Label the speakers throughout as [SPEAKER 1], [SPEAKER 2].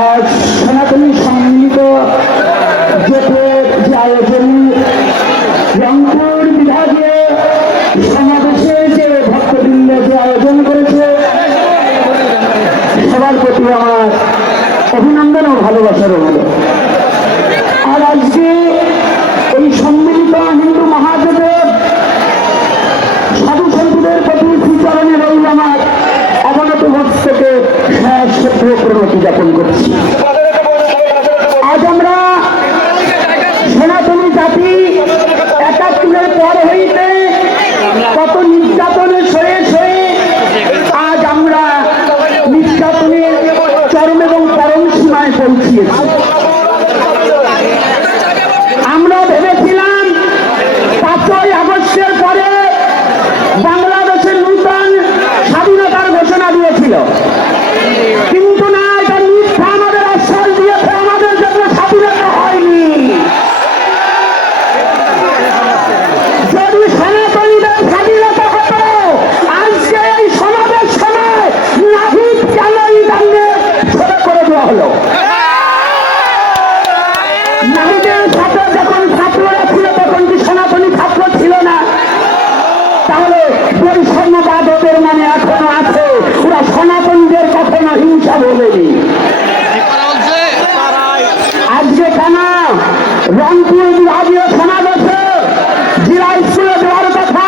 [SPEAKER 1] আজ সনাতনী সম্মিলিত জোটের যে আয়োজন রংপুর বিভাগে সমাবেশে যে ভক্তবৃন্দ যে আয়োজন করেছে সবার প্রতি আমার অভিনন্দন ও ভালোবাসার আর আজকে থেকে সহস্র প্রণতি যাপন করছি। আজ আমরা সনাতনী জাতি একাত্তরের পর হইতে কত নির্যাতনের সয়ে সয়ে আজ আমরা নির্যাতনের চরম এবং পরম সীমায় পৌঁছিয়েছি। তাহলে পরিচ্ছন্নবাদ ওদের মানে এখনও আছে। ওরা সনাতনদের কখনো হিংসা বলেনি। আজকে কেন রংপুর বিভাগীয় সমাবেশে জিলা স্কুলে দেওয়ার কথা,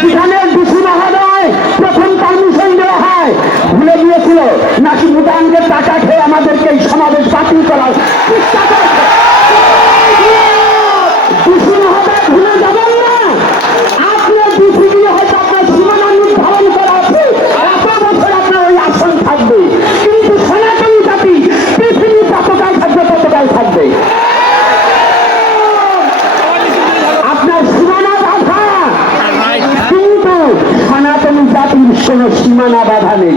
[SPEAKER 1] সেখানে ডিসি মহোদয় প্রথম পারমিশন দেওয়া হয়। ভুলে গিয়েছিল, নাকি ভুটানকে টাকা খেয়ে আমাদেরকে এই সমাবেশ বাতিল করা চেষ্টা করেছে। কোনো সীমানা বাধা নেই।